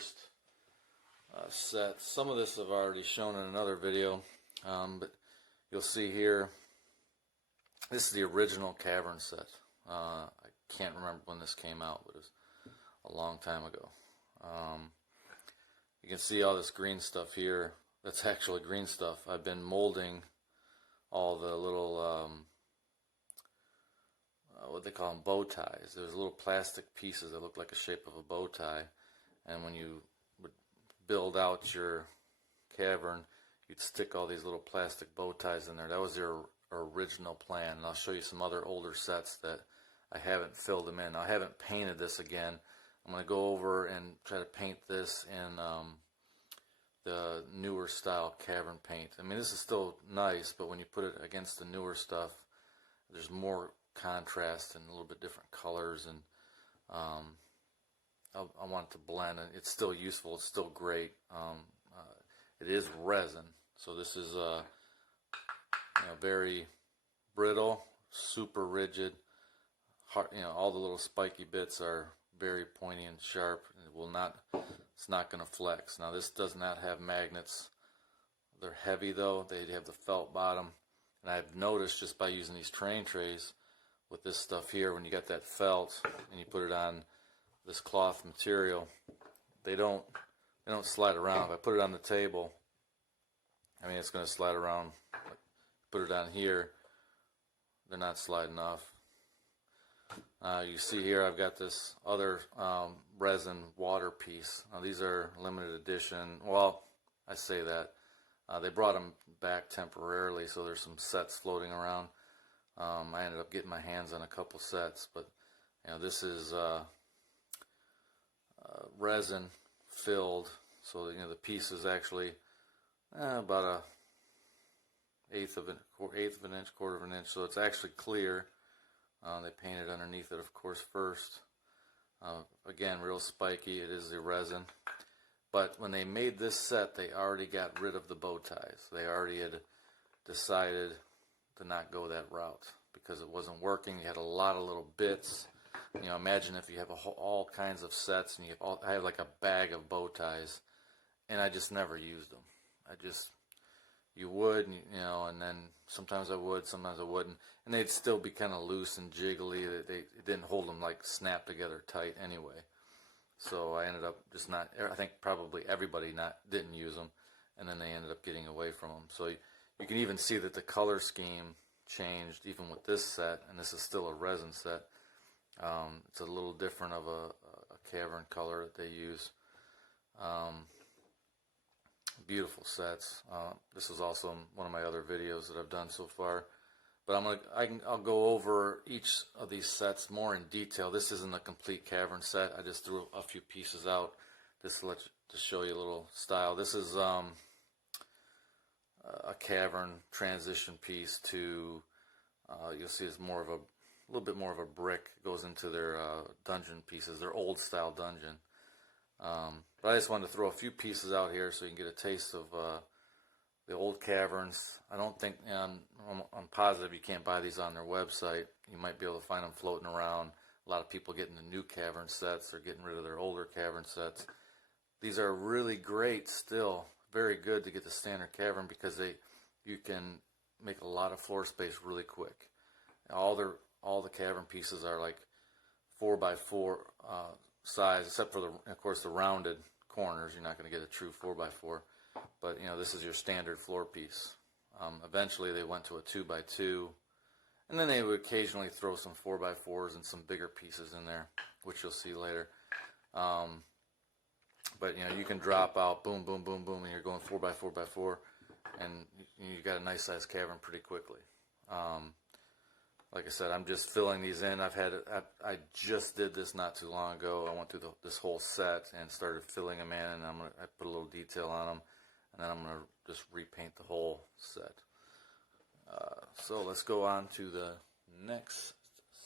first set. Some of this I've already shown in another video, but you'll see here, this is the original cavern set. I can't remember when this came out, but it was a long time ago. You can see all this green stuff here. That's actually green stuff. I've been molding all the little, what they call them, bow ties. There's little plastic pieces that look like a shape of a bow tie, and when you would build out your cavern, you'd stick all these little plastic bow ties in there. That was their original plan, and I'll show you some other older sets that I haven't filled them in. I haven't painted this again. I'm going to go over and try to paint this in the newer style cavern paint. I mean, this is still nice, but when you put it against the newer stuff, there's more contrast and a little bit different colors, and I want it to blend, and it's still useful, it's still great. It is resin, so this is very brittle, super rigid, hard, all the little spiky bits are very pointy and sharp. It's not going to flex. Now this does not have magnets. They're heavy though. They have the felt bottom, and I've noticed just by using these train trays with this stuff here, when you got that felt and you put it on this cloth material, they don't slide around. If I put it on the table, I mean, it's going to slide around. Put it on here, they're not sliding off. You see here I've got this other resin water piece. Now these are limited edition. Well, I say that. They brought them back temporarily, so there's some sets floating around. I ended up getting my hands on a couple sets, but this is resin filled, so the piece is actually about a eighth of an inch, quarter of an inch, so it's actually clear. They painted underneath it, of course, first. Again, real spiky. It is the resin. But when they made this set, they already got rid of the bow ties. They already had decided to not go that route because it wasn't working. You had a lot of little bits. Imagine if you have all kinds of sets, and I have like a bag of bow ties, and I just never used them. You would, and then sometimes I would, sometimes I wouldn't, and they'd still be kind of loose and jiggly. It didn't hold them like snapped together tight anyway. So I ended up just not. I think probably everybody didn't use them, and then they ended up getting away from them. So you can even see that the color scheme changed even with this set, and this is still a resin set. It's a little different of a cavern color that they use. Beautiful sets. This is also one of my other videos that I've done so far, but I'll go over each of these sets more in detail. This isn't a complete cavern set. I just threw a few pieces out just to show you a little style. This is a cavern transition piece to you'll see it's more of a little bit more of a brick. It goes into their dungeon pieces, their old style dungeon. But I just wanted to throw a few pieces out here so you can get a taste of the old caverns. I don't think, I'm positive you can't buy these on their website. You might be able to find them floating around. A lot of people getting the new cavern sets. They're getting rid of their older cavern sets. These are really great still. Very good to get the standard cavern because you can make a lot of floor space really quick. All the cavern pieces are like 4x4 size, except for of course the rounded corners. You're not going to get a true 4x4, but this is your standard floor piece. Eventually they went to a 2x2, and then they would occasionally throw some 4x4s and some bigger pieces in there, which you'll see later. But you can drop out, boom, boom, boom, boom, and you're going 4x4x4, and you got a nice size cavern pretty quickly. Like I said, I'm just filling these in. I just did this not too long ago. I went through this whole set and started filling them in, and I put a little detail on them, and then I'm going to just repaint the whole set. So let's go on to the next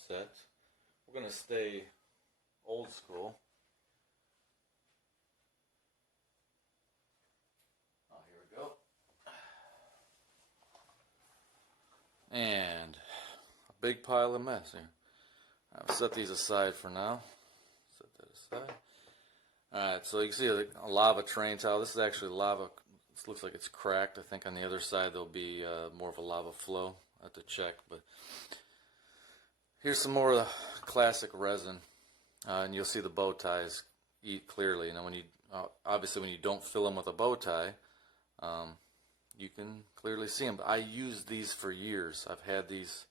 set. We're going to stay old school. Oh, here we go. And big pile of mess here. I'll set these aside for now. Set that aside. Alright, so you can see a lava terrain tile. This is actually lava. This looks like it's cracked. I think on the other side there'll be more of a lava flow. I have to check, but here's some more of the classic resin, and you'll see the bow ties clearly. And when you obviously when you don't fill them with a bow tie, you can clearly see them. But I used these for years. I've had these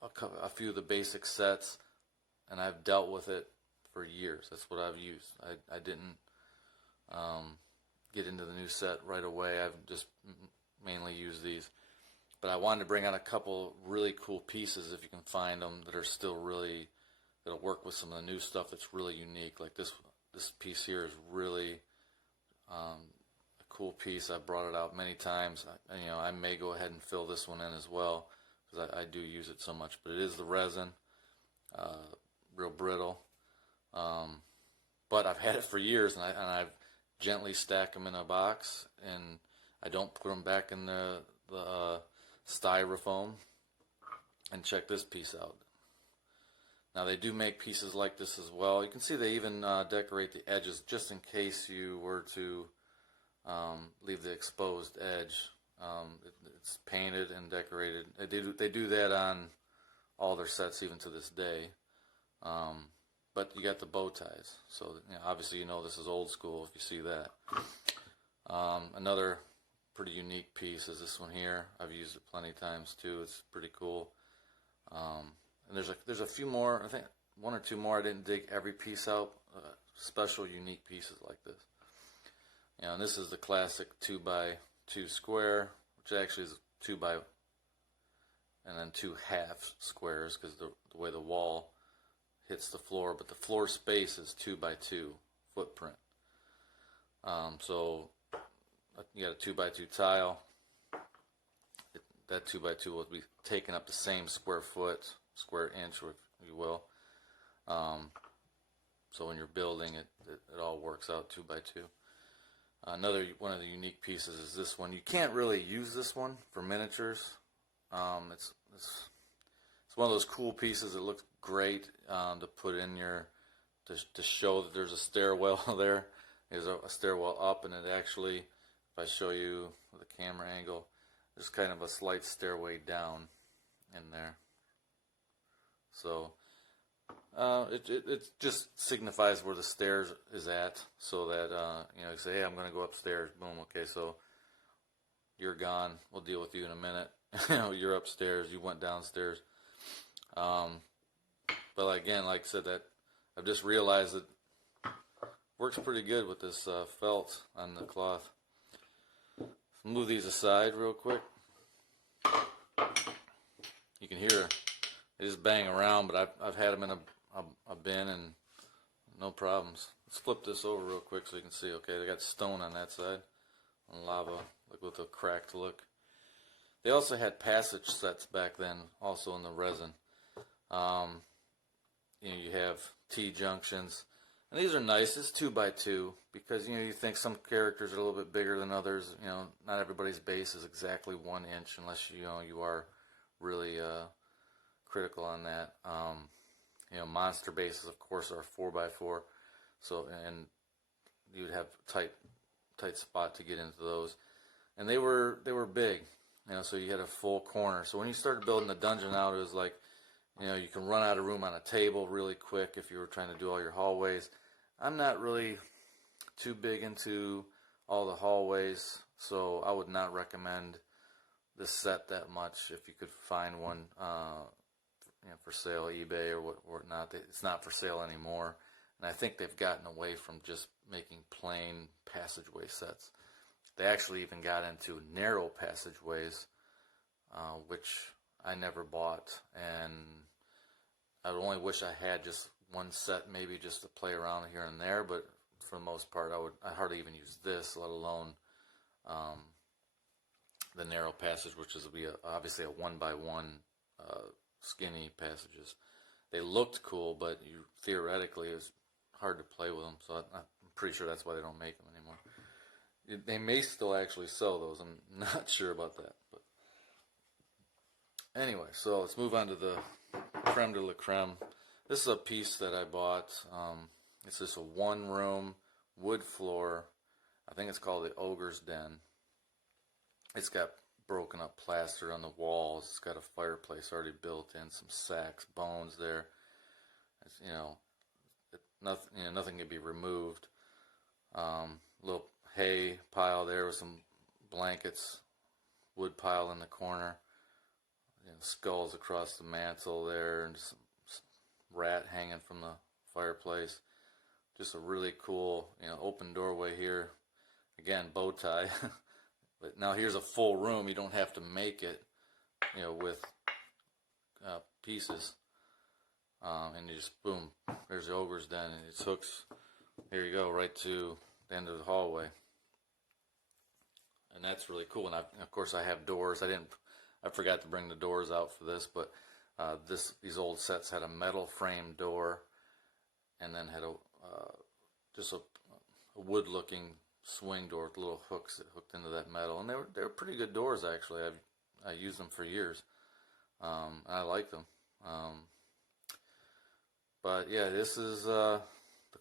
a few of the basic sets, and I've dealt with it for years. That's what I've used. I didn't get into the new set right away. I've just mainly used these. But I wanted to bring out a couple really cool pieces, if you can find them, that are still really, that'll work with some of the new stuff that's really unique. Like this piece here is really a cool piece. I brought it out many times. I may go ahead and fill this one in as well, because I do use it so much. But it is the resin, real brittle. But I've had it for years, and I've gently stacked them in a box, and I don't put them back in the styrofoam. And check this piece out. Now they do make pieces like this as well. You can see they even decorate the edges just in case you were to leave the exposed edge. It's painted and decorated. They do that on all their sets even to this day. But you got the bow ties, so obviously this is old school if you see that. Another pretty unique piece is this one here. I've used it plenty of times too. It's pretty cool. And there's a few more. I think one or two more. I didn't dig every piece out. Special unique pieces like this. And this is the classic 2x2 square, which actually is 2 by and then 2 half squares because the way the wall hits the floor, but the floor space is 2x2 footprint. So you got a 2x2 tile. That 2x2 will be taking up the same square inch, if you will. So when you're building it, it all works out 2x2. Another one of the unique pieces is this one. You can't really use this one for miniatures. It's one of those cool pieces that looks great to put in to show that there's a stairwell there. There's a stairwell up, and it actually, if I show you with a camera angle, there's kind of a slight stairway down in there. So it just signifies where the stairs is at, so that you say, hey, I'm going to go upstairs. Boom. Okay, so you're gone. We'll deal with you in a minute. You're upstairs. You went downstairs. But again, like I said, that I've just realized that works pretty good with this felt on the cloth. Move these aside real quick. You can hear they just bang around, but I've had them in a bin and no problems. Let's flip this over real quick so you can see. Okay, they got stone on that side and lava, like with a cracked look. They also had passage sets back then, also in the resin. You have T-junctions, and these are nice. It's 2x2 because you think some characters are a little bit bigger than others. Not everybody's base is exactly 1 inch unless you are really critical on that. Monster bases, of course, are 4x4. So, and you would have tight spot to get into those, and they were big. So you had a full corner. So when you started building the dungeon out, it was like, you can run out of room on a table really quick if you were trying to do all your hallways. I'm not really too big into all the hallways, so I would not recommend this set that much. If you could find one, for sale, eBay or whatnot, it's not for sale anymore. And I think they've gotten away from just making plain passageway sets. They actually even got into narrow passageways, which I never bought, and I only wish I had just one set, maybe just to play around here and there. But for the most part, I hardly even use this, let alone the narrow passage, which will be obviously a 1x1 skinny passages. They looked cool, but theoretically it's hard to play with them. So I'm pretty sure that's why they don't make them anymore. They may still actually sell those. I'm not sure about that. But anyway, so let's move on to the creme de la creme. This is a piece that I bought. It's just a one-room wood floor. I think it's called the Ogre's Den. It's got broken up plaster on the walls. It's got a fireplace already built in, some sacks, bones there. It's, nothing can be removed. Little hay pile there with some blankets, wood pile in the corner. Skulls across the mantle there, and some rat hanging from the fireplace. Just a really cool, open doorway here. Again, bow tie. But now here's a full room. You don't have to make it, with pieces. And you just, boom, there's the Ogre's Den, and it hooks, here you go, right to the end of the hallway. And that's really cool. And of course I have doors. I forgot to bring the doors out for this, but these old sets had a metal frame door, and then had just a wood-looking swing door with little hooks that hooked into that metal, and they were pretty good doors actually. I used them for years. I like them. But yeah, this is the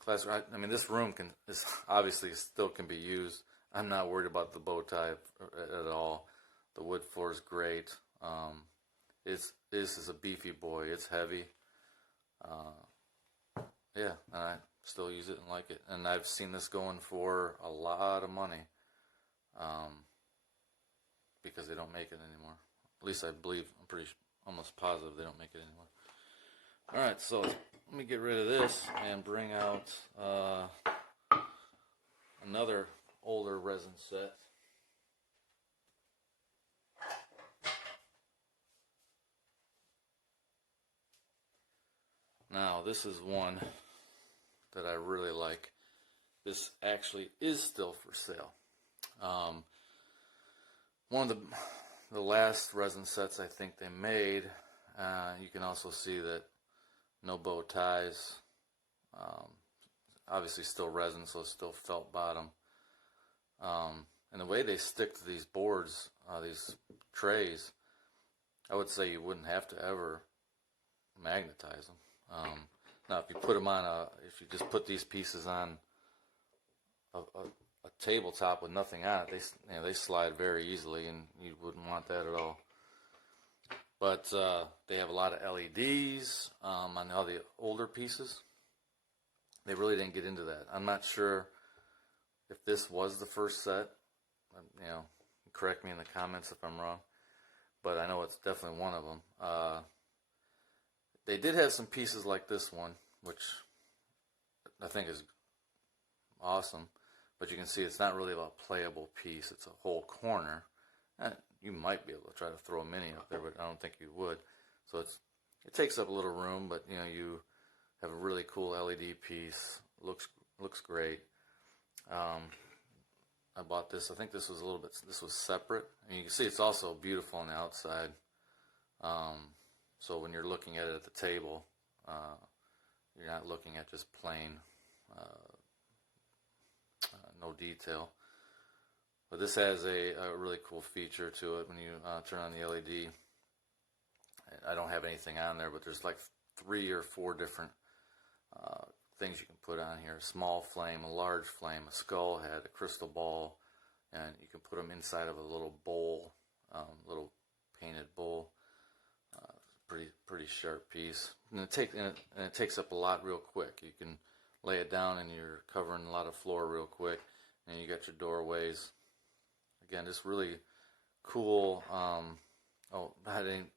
class. I mean, this room is obviously still can be used. I'm not worried about the bow tie at all. The wood floor is great. This is a beefy boy. It's heavy. Yeah, and I still use it and like it. And I've seen this going for a lot of money, because they don't make it anymore. At least I believe. I'm almost positive they don't make it anymore. All right, so let me get rid of this and bring out another older resin set. Now, this is one that I really like. This actually is still for sale. One of the last resin sets I think they made. You can also see that no bow ties. Obviously still resin, so it's still felt bottom. And the way they stick to these boards, these trays, I would say you wouldn't have to ever magnetize them. Now, if you put them on if you just put these pieces on a tabletop with nothing on it, they slide very easily, and you wouldn't want that at all. But they have a lot of LEDs on all the older pieces. They really didn't get into that. I'm not sure if this was the first set. Correct me in the comments if I'm wrong. But I know it's definitely one of them. They did have some pieces like this one, which I think is awesome. But you can see it's not really a playable piece. It's a whole corner. You might be able to try to throw a mini up there, but I don't think you would. So it takes up a little room, but you have a really cool LED piece. Looks great. I bought this. I think this was this was separate. And you can see it's also beautiful on the outside. So when you're looking at it at the table, you're not looking at just plain, no detail. But this has a really cool feature to it when you turn on the LED. I don't have anything on there, but there's like 3 or 4 different things you can put on here. A small flame, a large flame, a skull head, a crystal ball, and you can put them inside of a little bowl, little painted bowl. Pretty sharp piece, and it takes up a lot real quick. You can lay it down and you're covering a lot of floor real quick, and you got your doorways. Again, just really cool. Oh, I didn't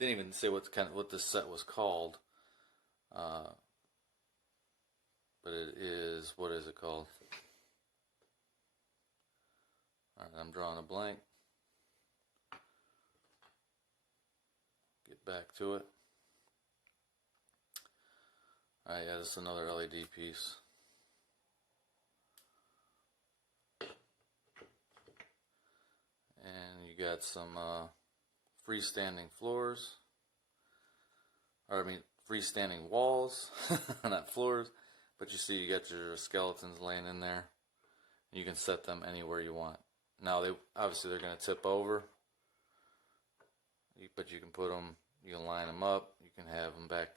even say what this set was called. But it is, what is it called? All right, I'm drawing a blank. Get back to it. Alright, yeah, this is another LED piece. And you got some freestanding floors. Or, I mean, freestanding walls, not floors. But you see you got your skeletons laying in there. You can set them anywhere you want. Now, obviously they're going to tip over. But you can put them, you can line them up, you can have them back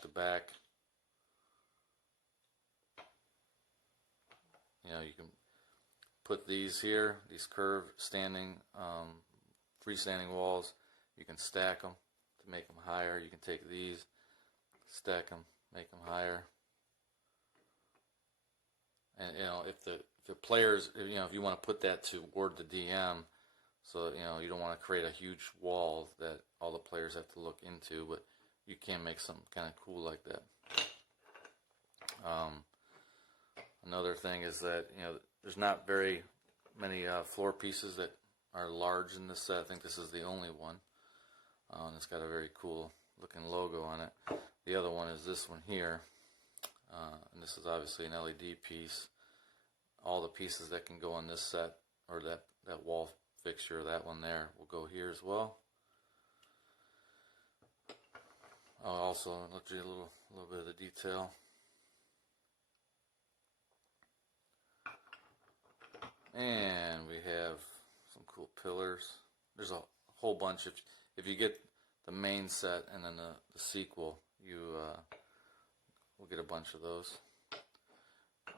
to back. you can put these here, these curved standing, freestanding walls. You can stack them to make them higher. You can take these, stack them, make them higher. And if the players, if you want to put that toward the DM, so you don't want to create a huge wall that all the players have to look into, but you can make something kind of cool like that. Another thing is that there's not very many floor pieces that are large in this set. I think this is the only one, and it's got a very cool looking logo on it. The other one is this one here, and this is obviously an LED piece. All the pieces that can go on this set, or that wall fixture, that one there, will go here as well. I'll also let you a little bit of the detail. And we have some cool pillars. There's a whole bunch. If you get the main set and then the sequel, you will get a bunch of those.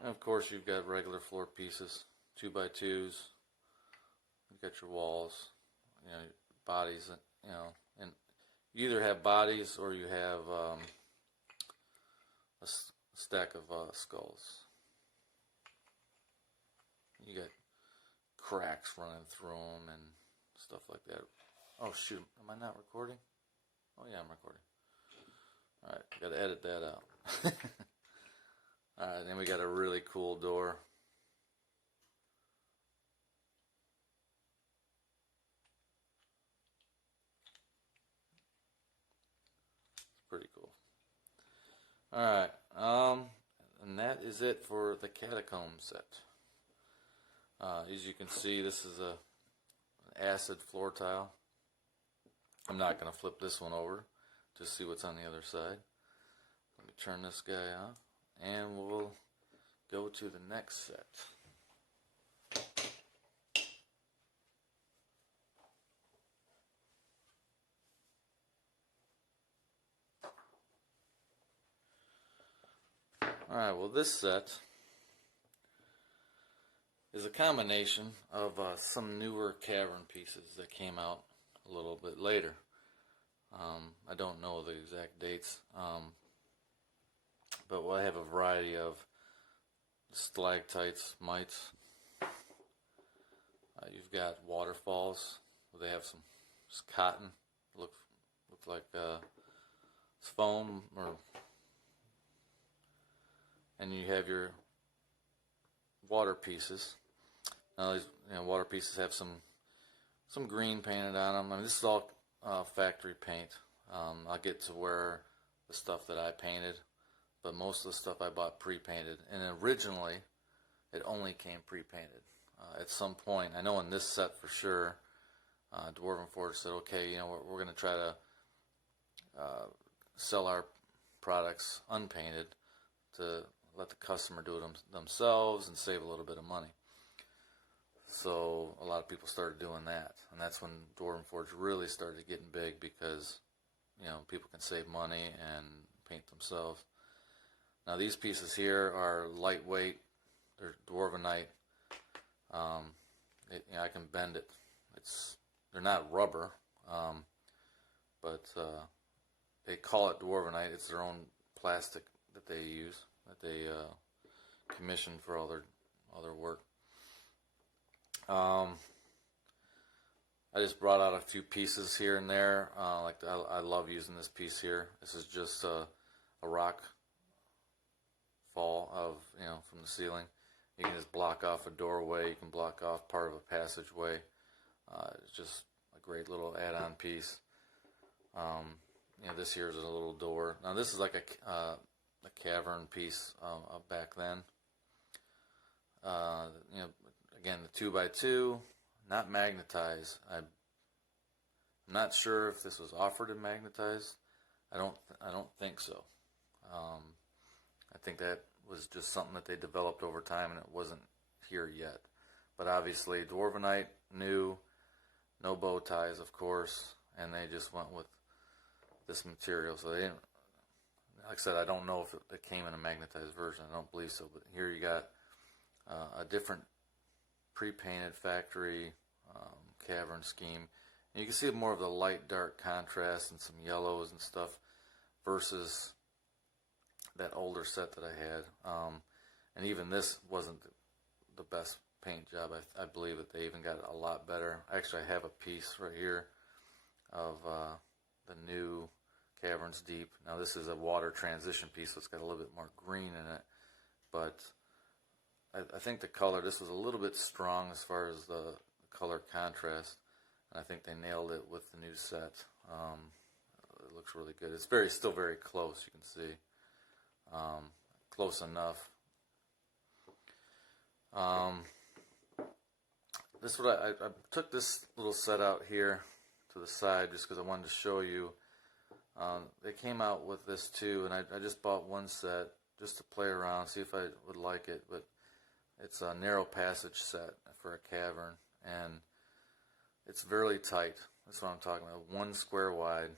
And of course, you've got regular floor pieces, 2x2s. You've got your walls, bodies, and you either have bodies or you have a stack of skulls. You got cracks running through them and stuff like that. Oh shoot, am I not recording? Oh yeah, I'm recording. Alright, gotta edit that out. Alright, then we got a really cool door. It's pretty cool. Alright, and that is it for the catacomb set. As you can see, this is an acid floor tile. I'm not going to flip this one over to see what's on the other side. Let me turn this guy off, and we'll go to the next set. Alright, well this set is a combination of some newer cavern pieces that came out a little bit later. I don't know the exact dates, but we'll have a variety of stalactites, mites. You've got waterfalls where they have some cotton, looks like it's foam, and you have your water pieces. Now these water pieces have some green painted on them. I mean, this is all factory paint. I'll get to where the stuff that I painted, but most of the stuff I bought pre-painted. And originally, it only came pre-painted. At some point, I know in this set for sure, Dwarven Forge said, okay, we're going to try to sell our products unpainted to let the customer do it themselves and save a little bit of money. So a lot of people started doing that, and that's when Dwarven Forge really started getting big, because people can save money and paint themselves. Now these pieces here are lightweight. They're Dwarvenite. I can bend it. They're not rubber, but they call it Dwarvenite. It's their own plastic that they use, that they commission for all their work. I just brought out a few pieces here and there. I love using this piece here. This is just a rock fall of from the ceiling. You can just block off a doorway. You can block off part of a passageway. It's just a great little add-on piece. This here is a little door. Now this is like a cavern piece back then. Again, the 2x2, not magnetized. I'm not sure if this was offered in magnetized. I don't think so. I think that was just something that they developed over time, and it wasn't here yet. But obviously, Dwarvenite, new, no bow ties, of course, and they just went with this material. So they didn't. Like I said, I don't know if it came in a magnetized version. I don't believe so. But here you got a different pre-painted factory cavern scheme. And you can see more of the light dark contrast and some yellows and stuff versus that older set that I had. And even this wasn't the best paint job. I believe that they even got a lot better. Actually, I have a piece right here of the new Caverns Deep. Now this is a water transition piece, so it's got a little bit more green in it, but I think the color, this was a little bit strong as far as the color contrast, and I think they nailed it with the new set. It looks really good. It's still very close, you can see. Close enough. This is what I took this little set out here to the side just because I wanted to show you. They came out with this too, and I just bought one set just to play around, see if I would like it. But it's a narrow passage set for a cavern, and it's very tight. That's what I'm talking about. 1 square wide.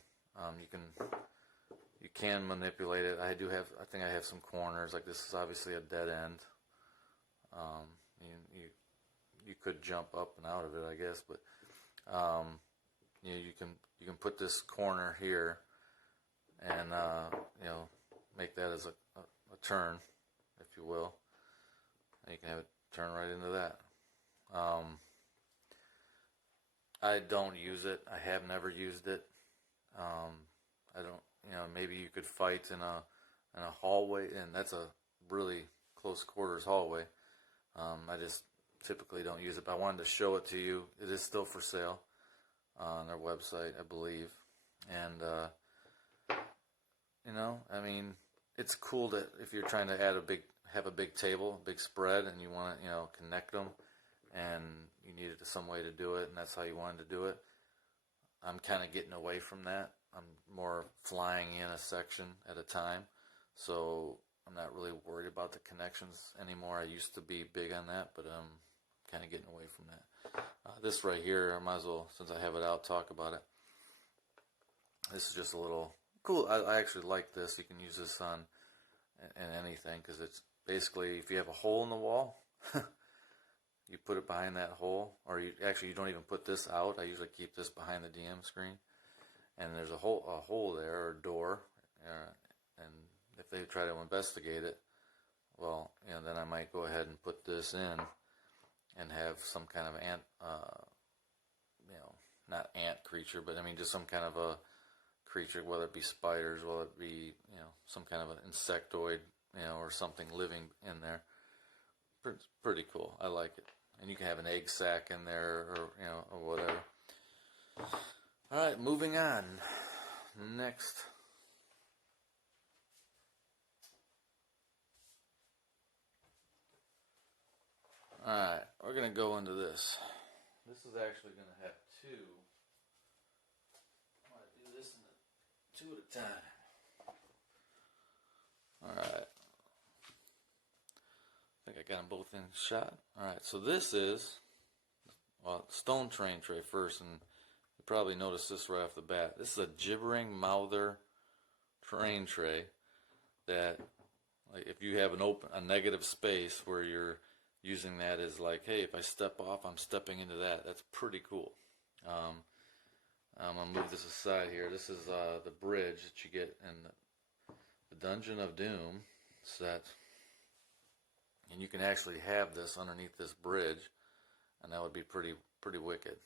You can manipulate it. I think I have some corners. Like this is obviously a dead end. You could jump up and out of it, I guess, but you can put this corner here and make that as a turn, if you will. And you can have it turn right into that. I don't use it. I have never used it. I don't. Maybe you could fight in a hallway, and that's a really close quarters hallway. I just typically don't use it, but I wanted to show it to you. It is still for sale on their website, I believe. And I mean, it's cool that if you're trying to have a big table, a big spread, and you want to connect them, and you needed some way to do it, and that's how you wanted to do it. I'm kind of getting away from that. I'm more flying in a section at a time, so I'm not really worried about the connections anymore. I used to be big on that, but I'm kind of getting away from that. This right here, I might as well, since I have it out, talk about it. This is just a little cool. I actually like this. You can use this on anything, because it's basically, if you have a hole in the wall, you put it behind that hole, or you don't even put this out. I usually keep this behind the DM screen, and there's a hole there, or door, and if they try to investigate it, well, then I might go ahead and put this in and have some kind of ant, not ant creature, but I mean just some kind of a creature, whether it be spiders, whether it be, some kind of an insectoid, or something living in there. Pretty cool. I like it. And you can have an egg sac in there, or whatever. Alright, moving on. Next. Alright, we're going to go into this. This is actually going to have two. I'm going to do this in 2 at a time. Alright. I think I got them both in shot. Alright, so this is, stone train tray first, and you probably noticed this right off the bat. This is a gibbering mouther train tray that, like, if you have a negative space where you're using that as like, hey, if I step off, I'm stepping into that. That's pretty cool. I'm going to move this aside here. This is the bridge that you get in the Dungeon of Doom set. And you can actually have this underneath this bridge, and that would be pretty wicked.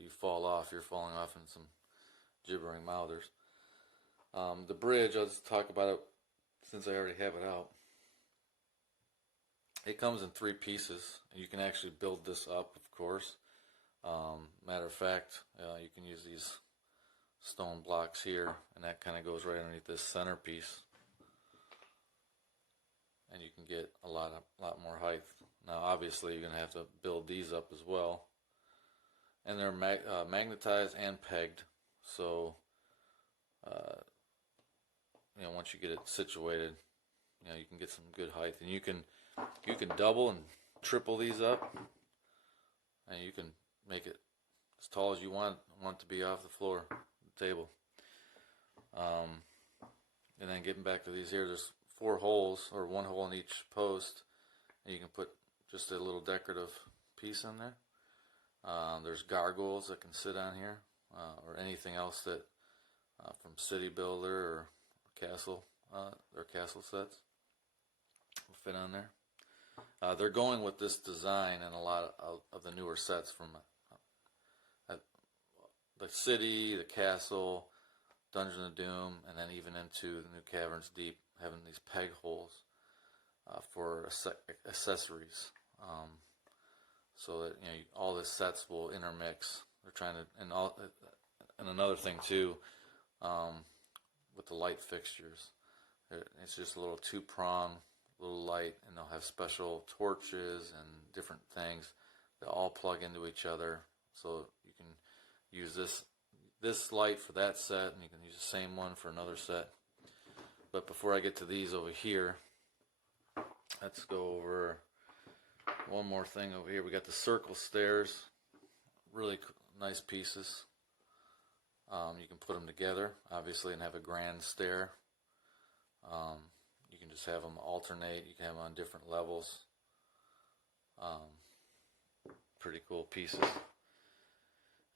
You fall off, you're falling off in some gibbering mouthers. The bridge, I'll just talk about it since I already have it out. It comes in 3 pieces, and you can actually build this up, of course. Matter of fact, you can use these stone blocks here, and that kind of goes right underneath this centerpiece. And you can get a lot more height. Now, obviously, you're going to have to build these up as well. And they're magnetized and pegged, so once you get it situated, you can get some good height. And you can double and triple these up, and you can make it as tall as you want it to be off the floor, the table. And then getting back to these here, there's 4 holes, or 1 hole in each post, and you can put just a little decorative piece in there. There's gargoyles that can sit on here, or anything else that from City Builder or Castle, their castle sets will fit on there. They're going with this design in a lot of the newer sets from the city, the castle, Dungeon of Doom, and then even into the new Caverns Deep, having these peg holes for accessories, so that all the sets will intermix. They're trying to, and another thing too, with the light fixtures, it's just a little two-prong, little light, and they'll have special torches and different things that all plug into each other, so you can use this light for that set, and you can use the same one for another set. But before I get to these over here, let's go over one more thing over here. We got the circle stairs, really nice pieces. You can put them together, obviously, and have a grand stair. You can just have them alternate. You can have them on different levels. Pretty cool pieces.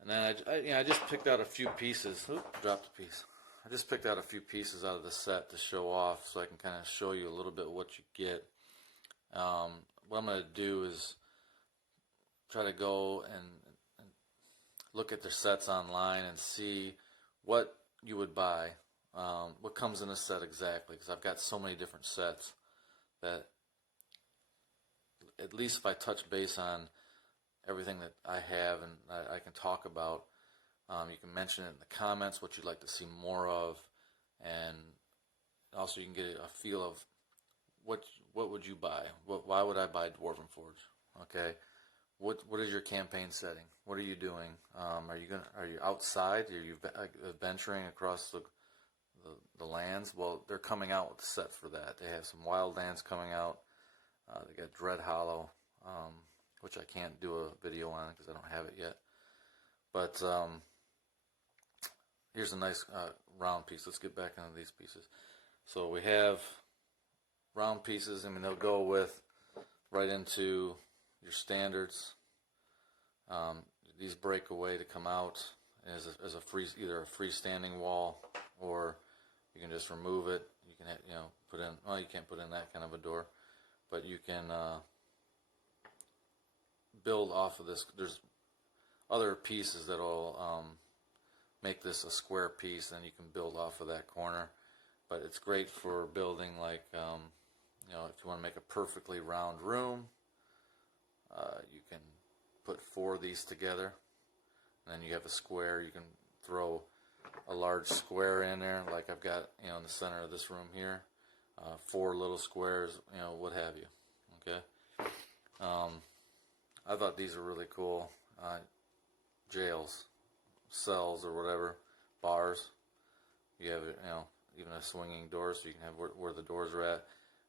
And then I just picked out a few pieces. Oop, dropped a piece. I just picked out a few pieces out of the set to show off, so I can kind of show you a little bit what you get. What I'm going to do is try to go and look at their sets online and see what you would buy, what comes in a set exactly, because I've got so many different sets that at least if I touch base on everything that I have and I can talk about, you can mention it in the comments what you'd like to see more of, and also you can get a feel of what would you buy? Why would I buy Dwarven Forge? Okay, what is your campaign setting? What are you doing? Are you outside? Are you venturing across the lands? Well, they're coming out with a set for that. They have some wild lands coming out. They got Dread Hollow, which I can't do a video on because I don't have it yet. But here's a nice round piece. Let's get back into these pieces. So we have round pieces. I mean, they'll go with right into your standards. These break away to come out as either a freestanding wall, or you can just remove it. You can put in. Well, you can't put in that kind of a door, but you can build off of this. There's other pieces that'll make this a square piece, and you can build off of that corner. But it's great for building, like if you want to make a perfectly round room, you can put 4 of these together, and then you have a square. You can throw a large square in there, like I've got in the center of this room here, 4 little squares, what have you. Okay. I thought these are really cool. Jails, cells, or whatever, bars. You have even a swinging door, so you can have where the doors are at,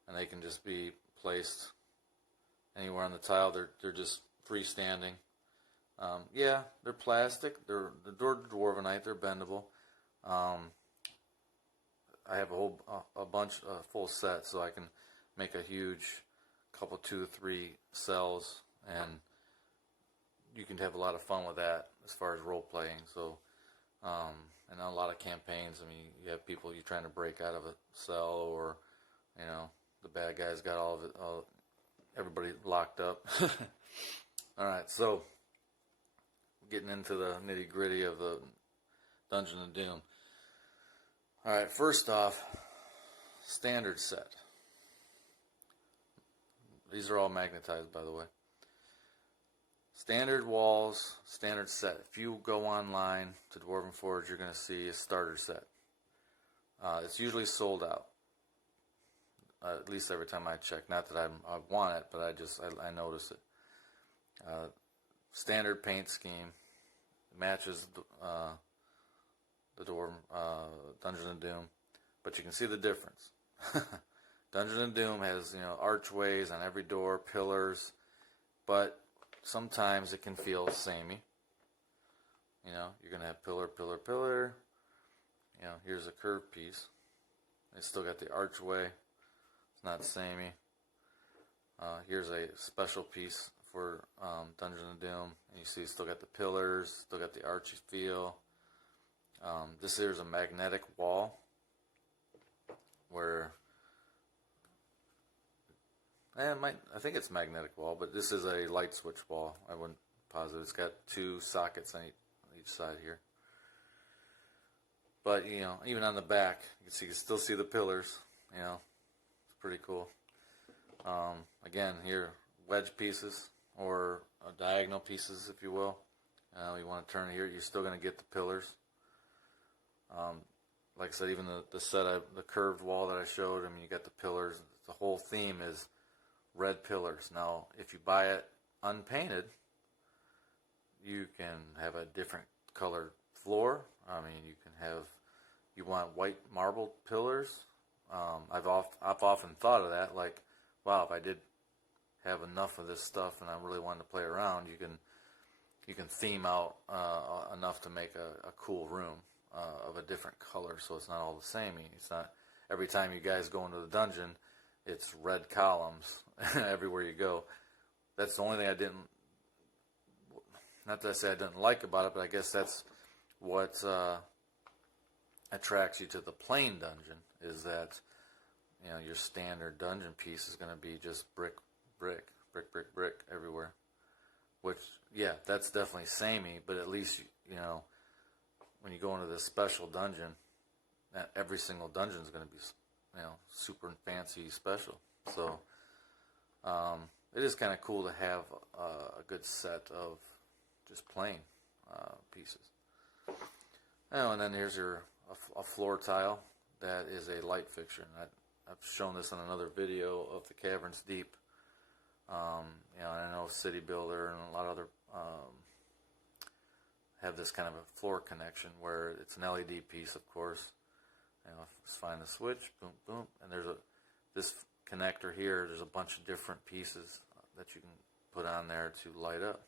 and they can just be placed anywhere on the tile. They're just freestanding. Yeah, they're plastic. They're Dwarvenite. They're bendable. I have a bunch, full set, so I can make a huge couple, 2, 3 cells, and you can have a lot of fun with that as far as role playing. So, and a lot of campaigns. I mean, you have people you're trying to break out of a cell, or the bad guy's got everybody locked up. All right, so getting into the nitty gritty of the Dungeon of Doom. All right, first off, standard set. These are all magnetized, by the way. Standard walls, standard set. If you go online to Dwarven Forge, you're going to see a starter set. It's usually sold out. At least every time I check. Not that I want it, but I notice it. Standard paint scheme matches the Dwarven Dungeon of Doom, but you can see the difference. Dungeon of Doom has archways on every door, pillars, but sometimes it can feel samey. You're gonna have pillar, pillar, pillar. Here's a curved piece. It's still got the archway. It's not samey. Here's a special piece for Dungeon of Doom. And you see it's still got the pillars, still got the archy feel. This here's a magnetic wall where I think it's magnetic wall, but this is a light switch wall. I wouldn't positive. It's got 2 sockets on each side here. But you know, even on the back, you can still see the pillars. You know, it's pretty cool. Again, here wedge pieces or diagonal pieces, if you will. You want to turn here, you're still going to get the pillars. Like I said, even the curved wall that I showed. I mean, you got the pillars. The whole theme is red pillars. Now, if you buy it unpainted, you can have a different colored floor. I mean, you want white marble pillars. I've often thought of that, like, wow, if I did have enough of this stuff and I really wanted to play around, you can theme out enough to make a cool room of a different color, so it's not all the same. It's not every time you guys go into the dungeon, it's red columns everywhere you go. That's the only thing I didn't. Not that I say I didn't like about it, but I guess that's what attracts you to the plain dungeon, is that, you know, your standard dungeon piece is going to be just brick everywhere. Which, yeah, that's definitely samey, but at least, you know, when you go into this special dungeon, every single dungeon is going to be, you know, super fancy special. So it is kind of cool to have a good set of just plain pieces. Oh, and then here's a floor tile that is a light fixture. And I've shown this in another video of the Caverns Deep. You know, I know City Builder and a lot of other have this kind of a floor connection where it's an LED piece, of course. You know, just find the switch, boom, boom, and there's this connector here. There's a bunch of different pieces that you can put on there to light up,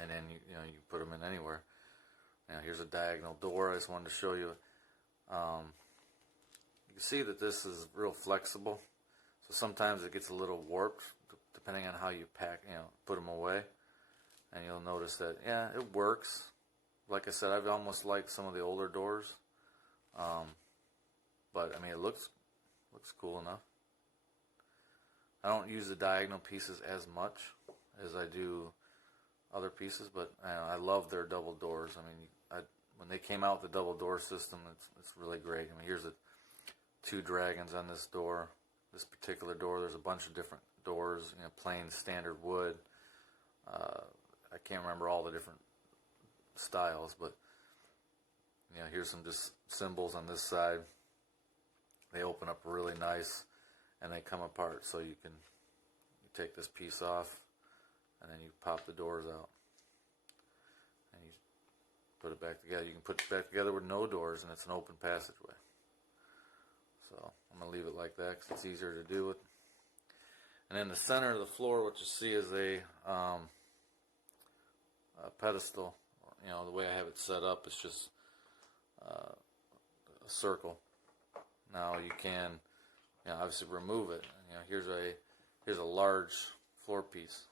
and then you can put them in anywhere. Now here's a diagonal door. I just wanted to show you. You can see that this is real flexible. So sometimes it gets a little warped depending on how you put them away. And you'll notice that, yeah, it works. Like I said, I've almost liked some of the older doors. But, I mean, it looks cool enough. I don't use the diagonal pieces as much as I do other pieces, but I love their double doors. I mean, when they came out with the double door system, it's really great. I mean, here's the 2 dragons on this door. This particular door, there's a bunch of different doors, you know, plain standard wood. I can't remember all the different styles, but you know, here's some just symbols on this side. They open up really nice, and they come apart. So you take this piece off, and then you pop the doors out, and you put it back together. You can put it back together with no doors, and it's an open passageway. So I'm going to leave it like that because it's easier to do it. And in the center of the floor, what you see is a pedestal. You know, the way I have it set up, it's just a circle. Now you can, you know, obviously remove it. You know, here's a large floor piece,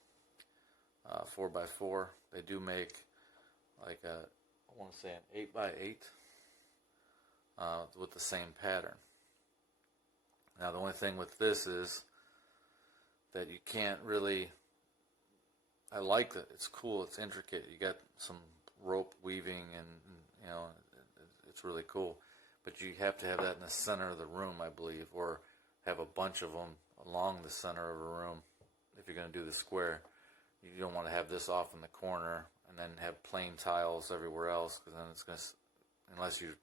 4x4. They do make like I want to say an 8x8 with the same pattern. Now the only thing with this is that you can't really, I like it, it's cool, it's intricate, you got some rope weaving and you know, it's really cool, but you have to have that in the center of the room, I believe, or have a bunch of them along the center of a room if you're going to do the square. You don't want to have this off in the corner and then have plain tiles everywhere else, because then it's going to, unless you're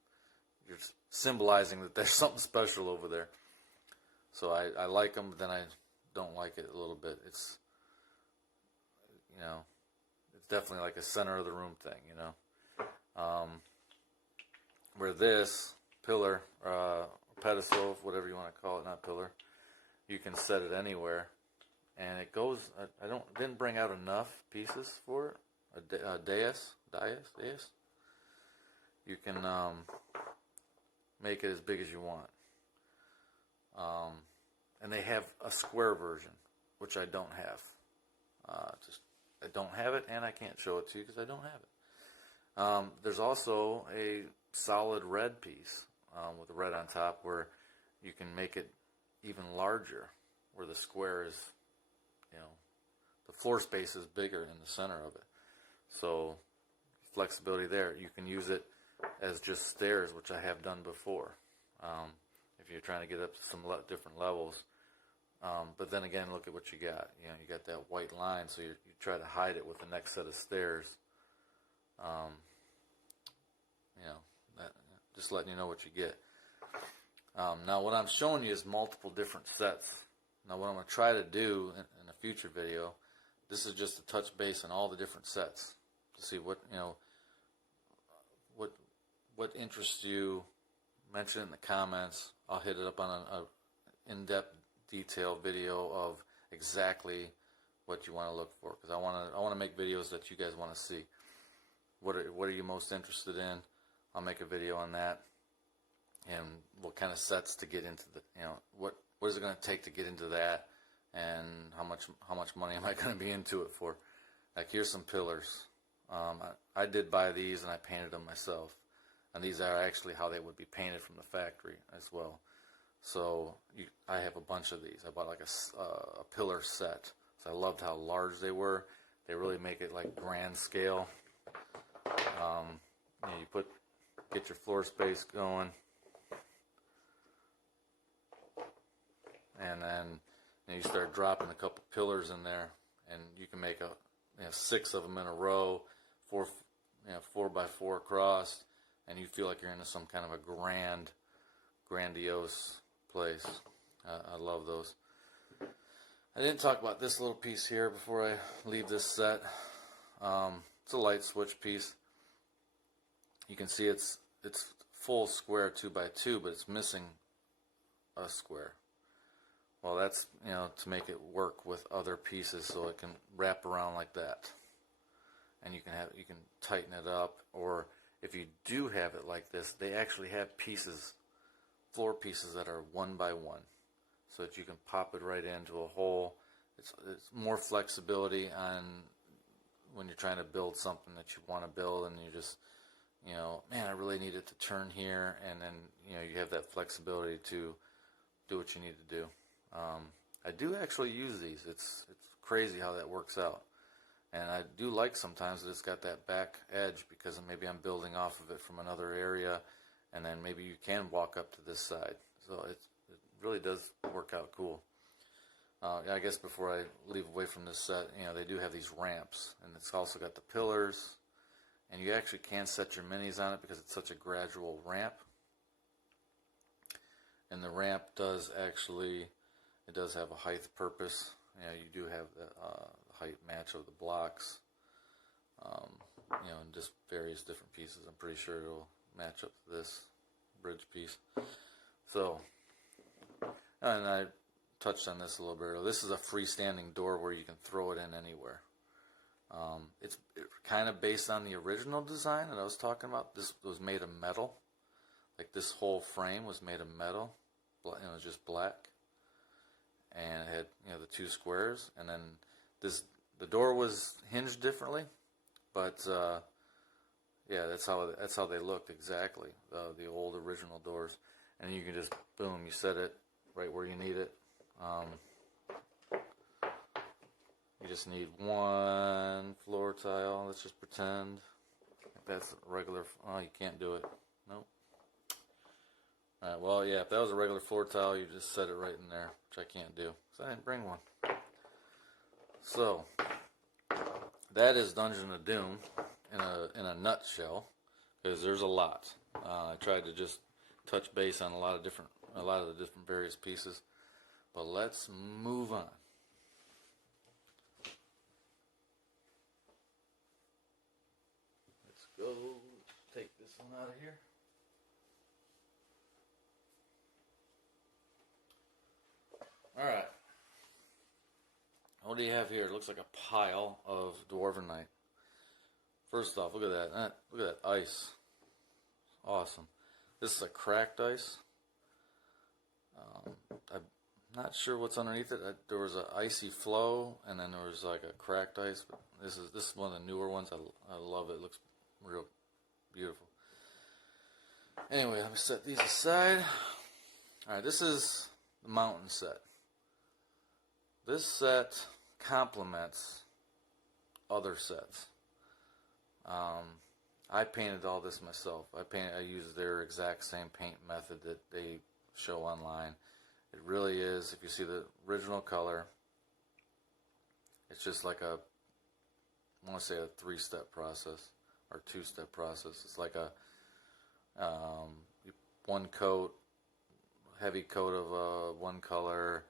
symbolizing that there's something special over there. So I like them, but then I don't like it a little bit. It's, you know, it's definitely like a center of the room thing, you know. Where this pillar, pedestal, whatever you want to call it, not pillar, you can set it anywhere, and it goes. I didn't bring out enough pieces for it. A dais. You can make it as big as you want. And they have a square version, which I don't have. I don't have it, and I can't show it to you because I don't have it. There's also a solid red piece with the red on top where you can make it even larger, where the square is, the floor space is bigger in the center of it. So flexibility there. You can use it as just stairs, which I have done before. If you're trying to get up to some different levels. But then again, look at what you got. You got that white line, so you try to hide it with the next set of stairs. Just letting you know what you get. Now, what I'm showing you is multiple different sets. Now, what I'm going to try to do in a future video, this is just to touch base on all the different sets to see what what interests you. Mention it in the comments. I'll hit it up on an in-depth, detailed video of exactly what you want to look for, because I want to make videos that you guys want to see. What are you most interested in? I'll make a video on that, and what kind of sets to get into the what is it going to take to get into that, and how much money am I going to be into it for? Like, here's some pillars. I did buy these and I painted them myself, and these are actually how they would be painted from the factory as well. So I have a bunch of these. I bought like a pillar set. So I loved how large they were. They really make it like grand scale. You get your floor space going, and then you start dropping a couple pillars in there, and you can make 6 of them in a row, 4 by 4 across, and you feel like you're in some kind of a grandiose place. I love those. I didn't talk about this little piece here before I leave this set. It's a light switch piece. You can see it's full square 2 by 2, but it's missing a square. Well, that's to make it work with other pieces, so it can wrap around like that, and you can tighten it up. Or if you do have it like this, they actually have floor pieces that are 1 by 1, so that you can pop it right into a hole. It's more flexibility on when you're trying to build something that you want to build, and you just man, I really need it to turn here, and then you have that flexibility to do what you need to do. I do actually use these. It's crazy how that works out, and I do like sometimes that it's got that back edge, because maybe I'm building off of it from another area, and then maybe you can walk up to this side. So it really does work out cool. I guess before I leave away from this set, they do have these ramps, and it's also got the pillars, and you actually can set your minis on it because it's such a gradual ramp. And the ramp does have a height purpose. You do have the height match of the blocks, and just various different pieces. I'm pretty sure it'll match up to this bridge piece. So, and I touched on this a little bit earlier. This is a freestanding door where you can throw it in anywhere. It's kind of based on the original design that I was talking about. This was made of metal. Like, this whole frame was made of metal. It was just black. And it had, the 2 squares. And then the door was hinged differently. But, yeah, that's how they looked exactly. The old original doors. And you can just, boom, you set it right where you need it. You just need 1 floor tile. Let's just pretend that's regular. Oh, you can't do it. Nope. Alright, well, yeah, if that was a regular floor tile, you just set it right in there, which I can't do because I didn't bring one. So, that is Dungeon of Doom in a nutshell, because there's a lot. I tried to just touch base on a lot of the different various pieces, but let's move on. Let's go take this one out of here. Alright. What do you have here? It looks like a pile of Dwarvenite. First off, look at that. Look at that ice. Awesome. This is a cracked ice. I Not sure what's underneath it. There was an icy flow, and then there was like a cracked ice. But this is one of the newer ones. I love it. It looks real beautiful. Anyway, let me set these aside. All right, this is the mountain set. This set complements other sets. I painted all this myself. I used their exact same paint method that they show online. It really is, if you see the original color, it's just like I want to say a 3-step process or 2-step process. It's like a one coat, heavy coat of one color,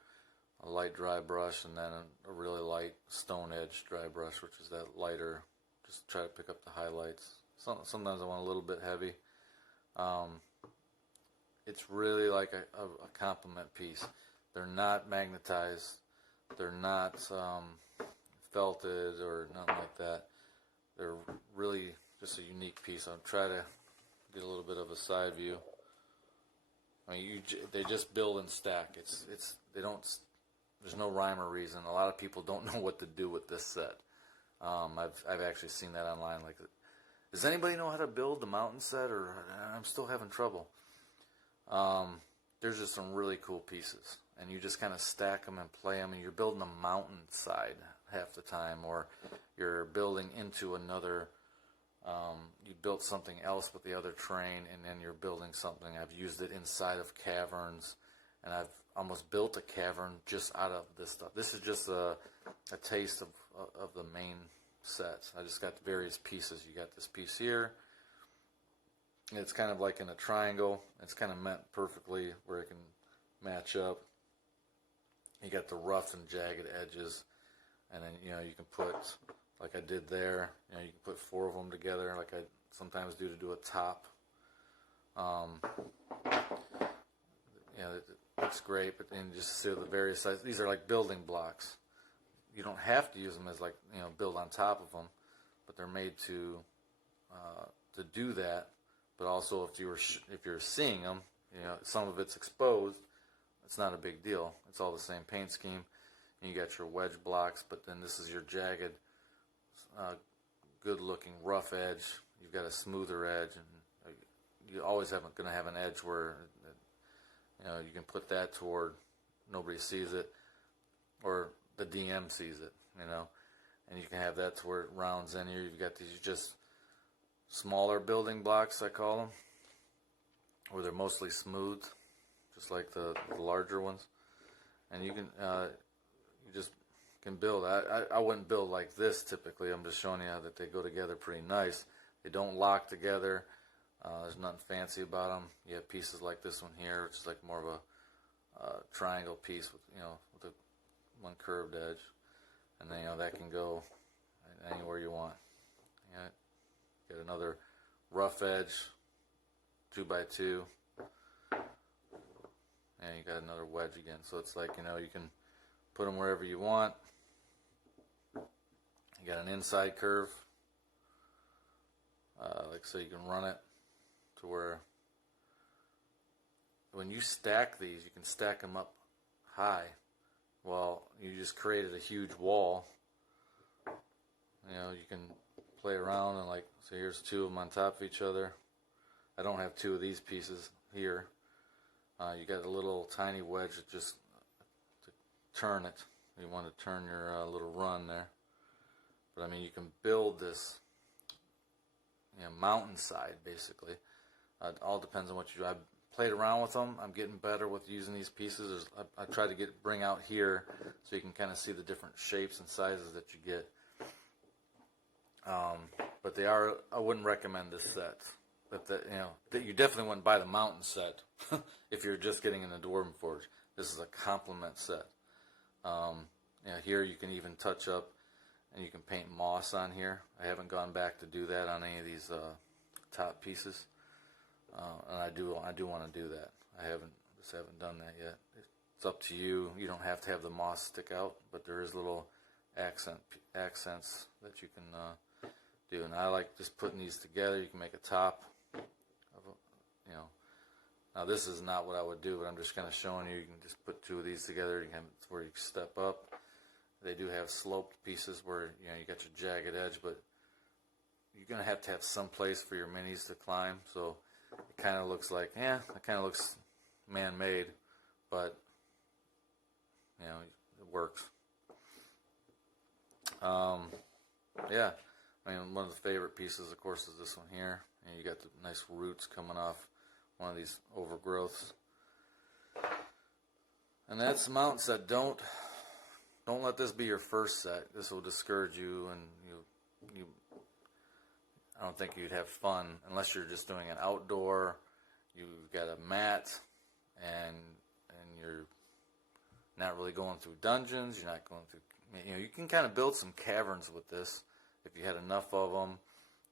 a light dry brush, and then a really light stone edge dry brush, which is that lighter. Just try to pick up the highlights. Sometimes I want a little bit heavy. It's really like a complement piece. They're not magnetized. They're not felted or nothing like that. They're really just a unique piece. I'll try to get a little bit of a side view. I mean, they just build and stack. They don't. There's no rhyme or reason. A lot of people don't know what to do with this set. I've actually seen that online. Like, does anybody know how to build the mountain set? Or I'm still having trouble. There's just some really cool pieces, and you just kind of stack them and play them, and you're building a mountain side half the time, or you're building into another. You built something else with the other terrain, and then you're building something. I've used it inside of caverns, and I've almost built a cavern just out of this stuff. This is just a taste of the main set. I just got the various pieces. You got this piece here. It's kind of like in a triangle. It's kind of meant perfectly where it can match up. You got the rough and jagged edges, and then you can put, like I did there. You can put 4 of them together, like I sometimes do to do a top. It's great, but then just see the various sizes. These are like building blocks. You don't have to use them as like build on top of them, but they're made to do that. But also, if you're seeing them, some of it's exposed. It's not a big deal. It's all the same paint scheme. And you got your wedge blocks, but then this is your jagged, good-looking rough edge. You've got a smoother edge, and you always going to have an edge where you can put that toward nobody sees it, or the DM sees it. And you can have that to where it rounds in here. You've got these just smaller building blocks, I call them, where they're mostly smooth, just like the larger ones. And you just can build. I wouldn't build like this typically. I'm just showing you that they go together pretty nice. They don't lock together. There's nothing fancy about them. You have pieces like this one here, which is like more of a triangle piece with with one curved edge, and then that can go anywhere you want. Get another rough edge, 2x2, and you got another wedge again. So it's like you can put them wherever you want. You got an inside curve, like so you can run it to where when you stack these, you can stack them up high. Well, you just created a huge wall. You can play around and so here's 2 of them on top of each other. I don't have 2 of these pieces here. You got a little tiny wedge that just to turn it. You want to turn your little run there. But I mean, you can build this mountainside basically. It all depends on what you do. I played around with them. I'm getting better with using these pieces. I try to bring out here so you can kind of see the different shapes and sizes that you get. But I wouldn't recommend this set. But that you definitely wouldn't buy the mountain set if you're just getting in the Dwarven Forge. This is a complement set. Here you can even touch up and you can paint moss on here. I haven't gone back to do that on any of these top pieces, and I do want to do that. I haven't done that yet. It's up to you. You don't have to have the moss stick out, but there is little accents that you can do. And I like just putting these together. You can make a top of Now this is not what I would do, but I'm just kind of showing you. You can just put two of these together. You can, where you step up. They do have sloped pieces where you got your jagged edge, but you're gonna have to have some place for your minis to climb. So it kind of looks like, it kind of looks man-made, but it works. Yeah, I mean, one of the favorite pieces, of course, is this one here. And you got the nice roots coming off one of these overgrowths. And that's the mountain set. Don't let this be your first set. This will discourage you, and I don't think you'd have fun unless you're just doing an outdoor. You've got a mat, and you're not really going through dungeons. You're not going through. You can kind of build some caverns with this if you had enough of them,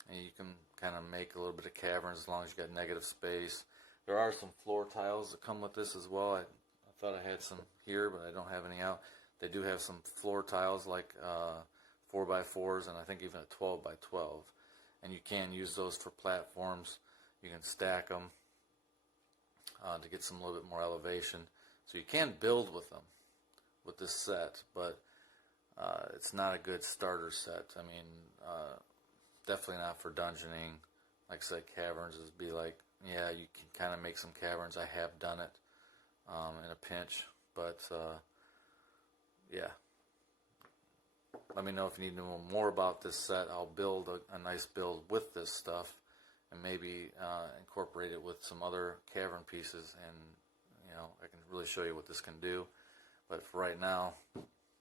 and you can kind of make a little bit of caverns as long as you got negative space. There are some floor tiles that come with this as well. I thought I had some here, but I don't have any out. They do have some floor tiles like 4x4s, and I think even a 12x12. And you can use those for platforms. You can stack them to get some little bit more elevation. So you can build with them with this set, but it's not a good starter set. I mean, definitely not for dungeoning. Like I said, caverns is be like, yeah, you can kind of make some caverns. I have done it in a pinch, but yeah. Let me know if you need to know more about this set. I'll build a nice build with this stuff, and maybe incorporate it with some other cavern pieces, and I can really show you what this can do. But for right now,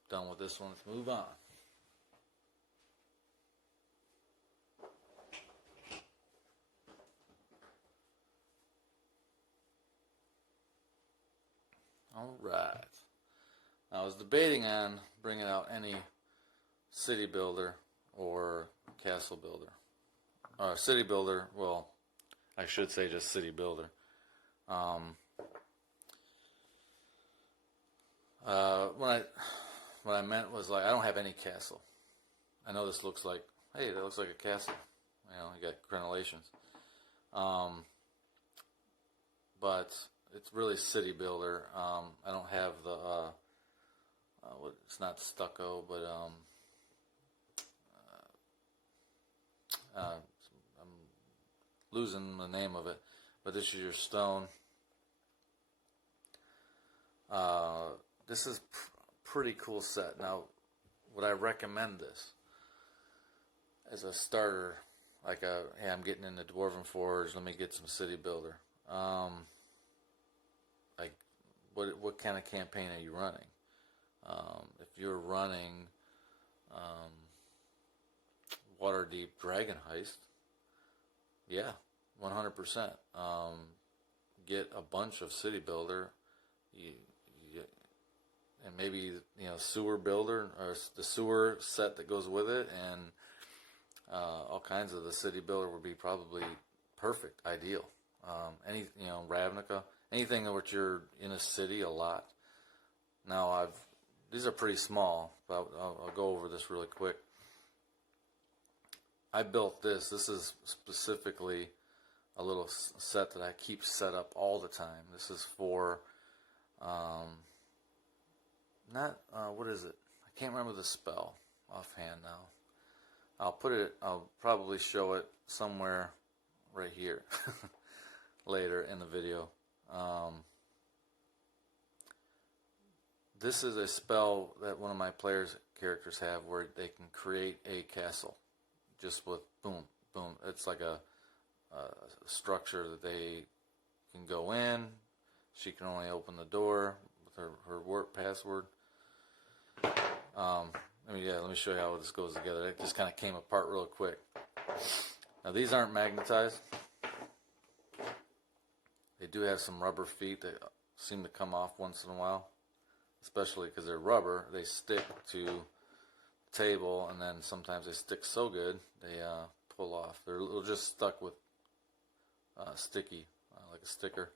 done with this one. Let's move on. All right. Now, I was debating on bringing out any city builder or castle builder. City builder, well, I should say just city builder. What I meant was, like, I don't have any castle. I know this looks like, hey, that looks like a castle. You got crenellations. But it's really city builder. I don't have the, it's not stucco, but I'm losing the name of it. But this is your stone. This is pretty cool set. Now, would I recommend this as a starter? Like, hey, I'm getting into Dwarven Forge. Let me get some city builder. Like, what kind of campaign are you running? If you're running Waterdeep Dragon Heist, yeah, 100%. Get a bunch of city builder. And maybe sewer builder, or the sewer set that goes with it, and all kinds of the city builder would be probably perfect, ideal. Ravnica, anything in which you're in a city a lot. Now these are pretty small, but I'll go over this really quick. I built this. This is specifically a little set that I keep set up all the time. This is for what is it? I can't remember the spell offhand now. I'll probably show it somewhere right here later in the video. This is a spell that one of my players' characters have where they can create a castle just with boom, boom. It's like a structure that they can go in. She can only open the door with her password. Let me show you how this goes together. It just kind of came apart real quick. Now, these aren't magnetized. They do have some rubber feet that seem to come off once in a while, especially because they're rubber. They stick to the table, and then sometimes they stick so good they pull off. They're just stuck with sticky, like a sticker.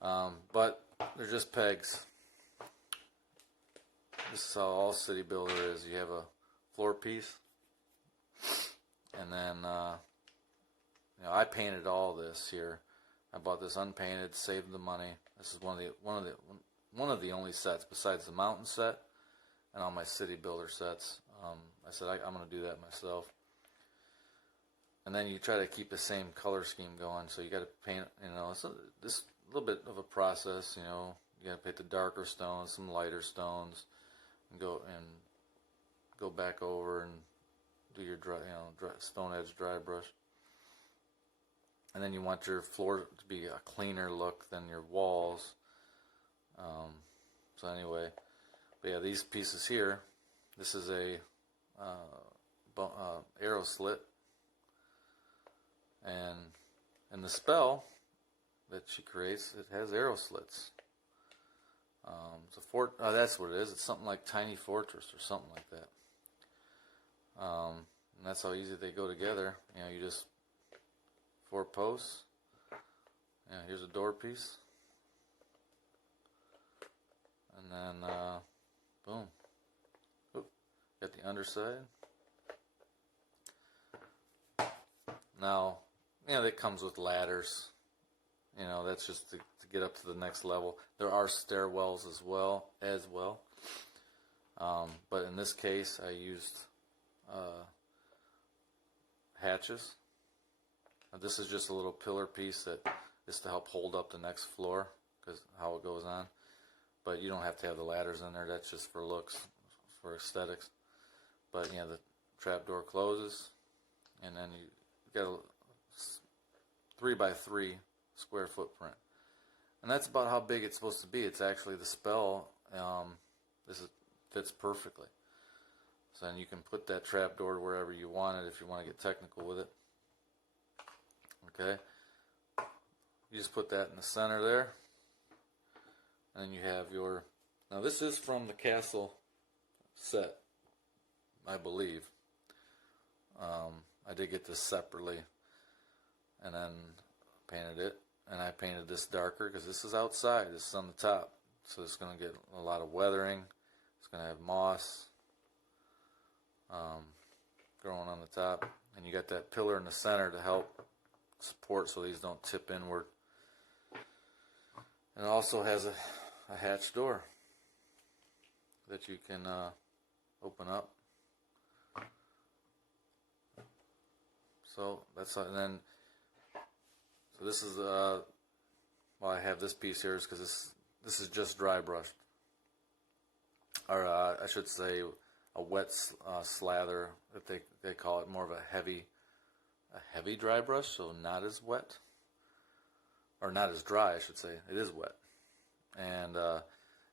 But they're just pegs. This is how all city builder is. You have a floor piece, and then I painted all this here. I bought this unpainted, saved the money. This is one of the only sets besides the mountain set and all my city builder sets. I said I'm going to do that myself. And then you try to keep the same color scheme going, so you got to paint. It's this little bit of a process. You got to paint the darker stones, some lighter stones, and go back over and do your dry stone edge dry brush. And then you want your floor to be a cleaner look than your walls. So anyway, but yeah, these pieces here. This is a arrow slit. And in the spell that she creates, it has arrow slits. It's a fort. That's what it is. It's something like Tiny Fortress or something like that. And that's how easy they go together. You just 4 posts. Yeah, here's a door piece. And then, boom. Oop, got the underside. Now, that comes with ladders. That's just to get up to the next level. There are stairwells as well. But in this case, I used hatches. Now, this is just a little pillar piece that is to help hold up the next floor, because how it goes on. But you don't have to have the ladders in there. That's just for looks, for aesthetics. But the trapdoor closes, and then you got a 3x3 square footprint, and that's about how big it's supposed to be. It's actually the spell. Fits perfectly. So then you can put that trapdoor wherever you want it if you want to get technical with it. Okay, you just put that in the center there, and then you have your. Now this is from the castle set, I believe. I did get this separately, and then painted it, and I painted this darker because this is outside. This is on the top, so it's going to get a lot of weathering. It's going to have moss growing on the top, and you got that pillar in the center to help support so these don't tip inward. And it also has a hatch door that you can open up. So that's and then so this is I have this piece here is because this is just dry brushed, or I should say a wet slather that they call it, more of a heavy dry brush, so not as wet, or not as dry I should say. It is wet, and you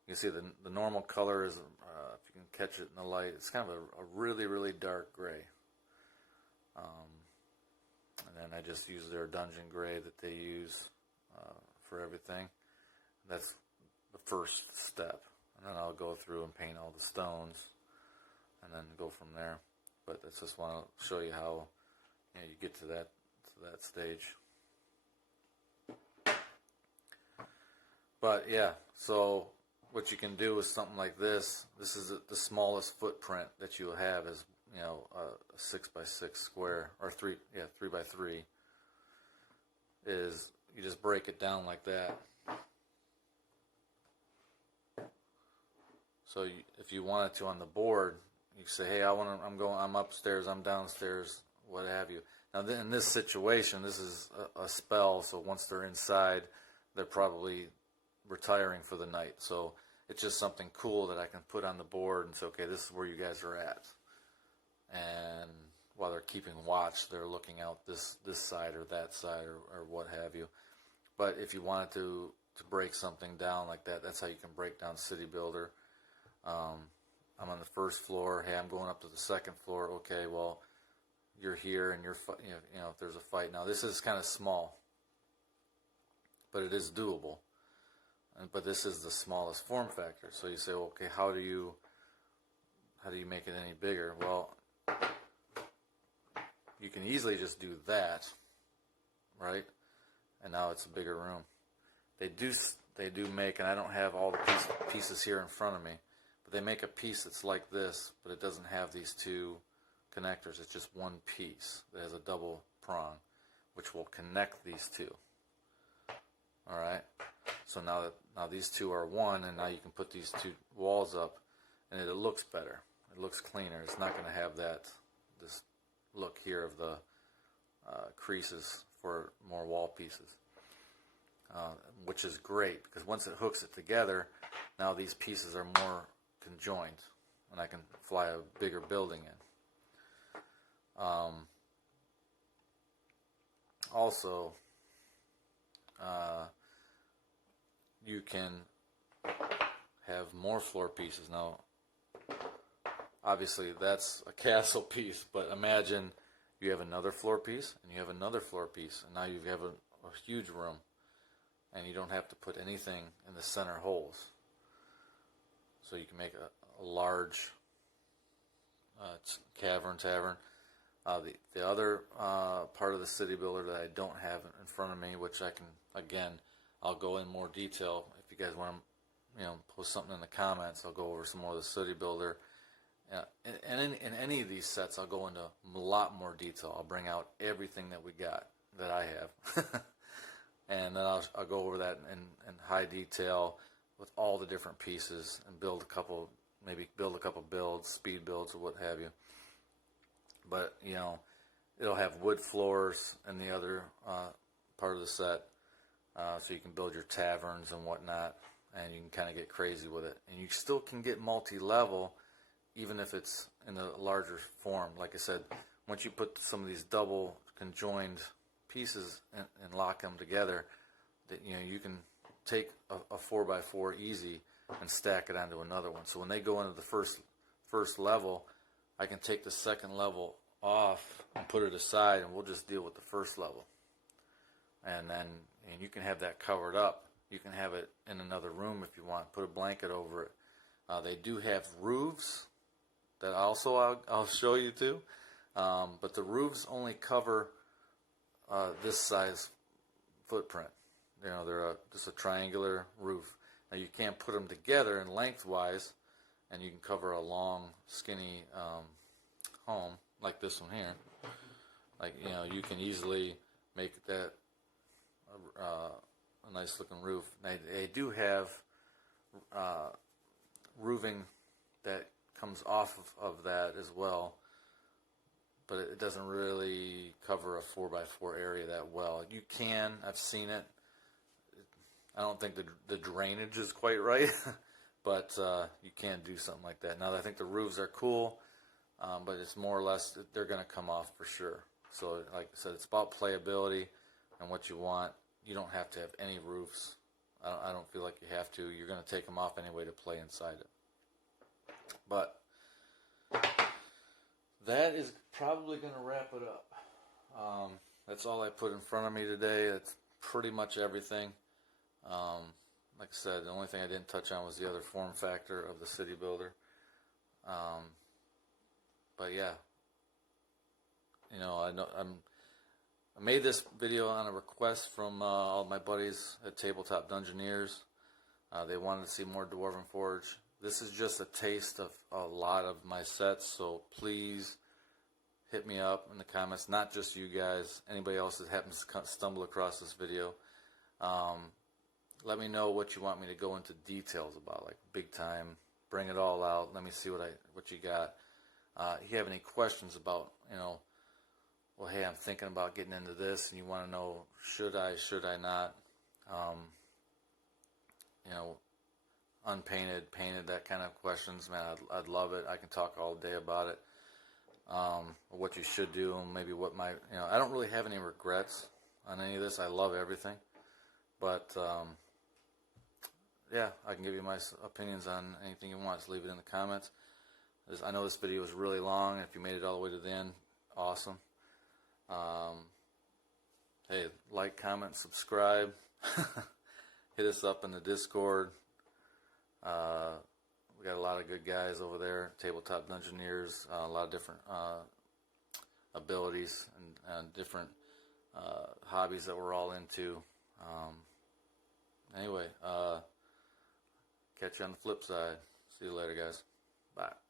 can see the normal color is if you can catch it in the light, it's kind of a really dark gray. And then I just use their dungeon gray that they use for everything. That's the first step. And then I'll go through and paint all the stones and then go from there. But I just want to show you how you get to that stage. But yeah, so what you can do is something like this. This is the smallest footprint that you'll have is a 6x6 square, or 3x3 is you just break it down like that. So if you wanted to on the board, you say, hey, I'm upstairs, I'm downstairs, what have you. Now in this situation, this is a spell, so once they're inside, they're probably retiring for the night. So it's just something cool that I can put on the board and say, okay, this is where you guys are at. And while they're keeping watch, they're looking out this side or that side or what have you. But if you wanted to break something down like that, that's how you can break down City Builder. I'm on the first floor. Hey, I'm going up to the second floor. Okay, well, you're here and you're if there's a fight. Now this is kind of small, but it is doable. But this is the smallest form factor. So you say, well, okay, how do you make it any bigger? Well, you can easily just do that, right? And now it's a bigger room. They do make, and I don't have all the pieces here in front of me, but they make a piece that's like this, but it doesn't have these two connectors. It's just one piece that has a double prong, which will connect these two. All right. So now these two are one, and now you can put these two walls up, and it looks better. It looks cleaner. It's not going to have this look here of the creases for more wall pieces, which is great because once it hooks it together, now these pieces are more conjoined, and I can fly a bigger building in. Also, you can have more floor pieces. Now, obviously, that's a castle piece, but imagine you have another floor piece, and you have another floor piece, and now you have a huge room, and you don't have to put anything in the center holes. So you can make a large cavern. The other part of the city builder that I don't have in front of me, which I can, again, I'll go in more detail. If you guys want to, post something in the comments, I'll go over some more of the city builder. And in any of these sets, I'll go into a lot more detail. I'll bring out everything that we got, that I have. And then I'll go over that in high detail with all the different pieces and maybe build a couple builds, speed builds or what have you. But, it'll have wood floors in the other part of the set, so you can build your taverns and whatnot, and you can kind of get crazy with it. And you still can get multi-level, even if it's in a larger form. Like I said, once you put some of these double conjoined pieces and lock them together, that you can take a 4x4 easy and stack it onto another one. So when they go into the first level, I can take the second level off and put it aside, and we'll just deal with the first level. And you can have that covered up. You can have it in another room if you want. Put a blanket over it. They do have roofs that also I'll show you too. But the roofs only cover this size footprint. They're just a triangular roof. Now you can't put them together and lengthwise, and you can cover a long, skinny home like this one here. Like, you can easily make that a nice looking roof. They do have roofing that comes off of that as well, but it doesn't really cover a 4x4 area that well. You can, I've seen it. I don't think the drainage is quite right, but you can do something like that. Now, I think the roofs are cool, but it's more or less, they're going to come off for sure. So, like I said, it's about playability and what you want. You don't have to have any roofs. I don't feel like you have to. You're going to take them off anyway to play inside it. But that is probably going to wrap it up. That's all I put in front of me today. That's pretty much everything. Like I said, the only thing I didn't touch on was the other form factor of the city builder. But yeah, I made this video on a request from all my buddies at Tabletop Dungeoneers. They wanted to see more Dwarven Forge. This is just a taste of a lot of my sets, so please hit me up in the comments. Not just you guys, anybody else that happens to stumble across this video. Let me know what you want me to go into details about, like big time. Bring it all out. Let me see what you got. If you have any questions about, well, hey, I'm thinking about getting into this, and you want to know, should I not? Unpainted, painted, that kind of questions, man, I'd love it. I can talk all day about it. What you should do, and maybe what I don't really have any regrets on any of this. I love everything, but yeah, I can give you my opinions on anything you want. Just leave it in the comments. I know this video was really long. If you made it all the way to the end, awesome. Hey, like, comment, subscribe. Hit us up in the Discord. We got a lot of good guys over there. Tabletop Dungeoneers, a lot of different abilities and different hobbies that we're all into. Anyway, catch you on the flip side. See you later, guys. Bye.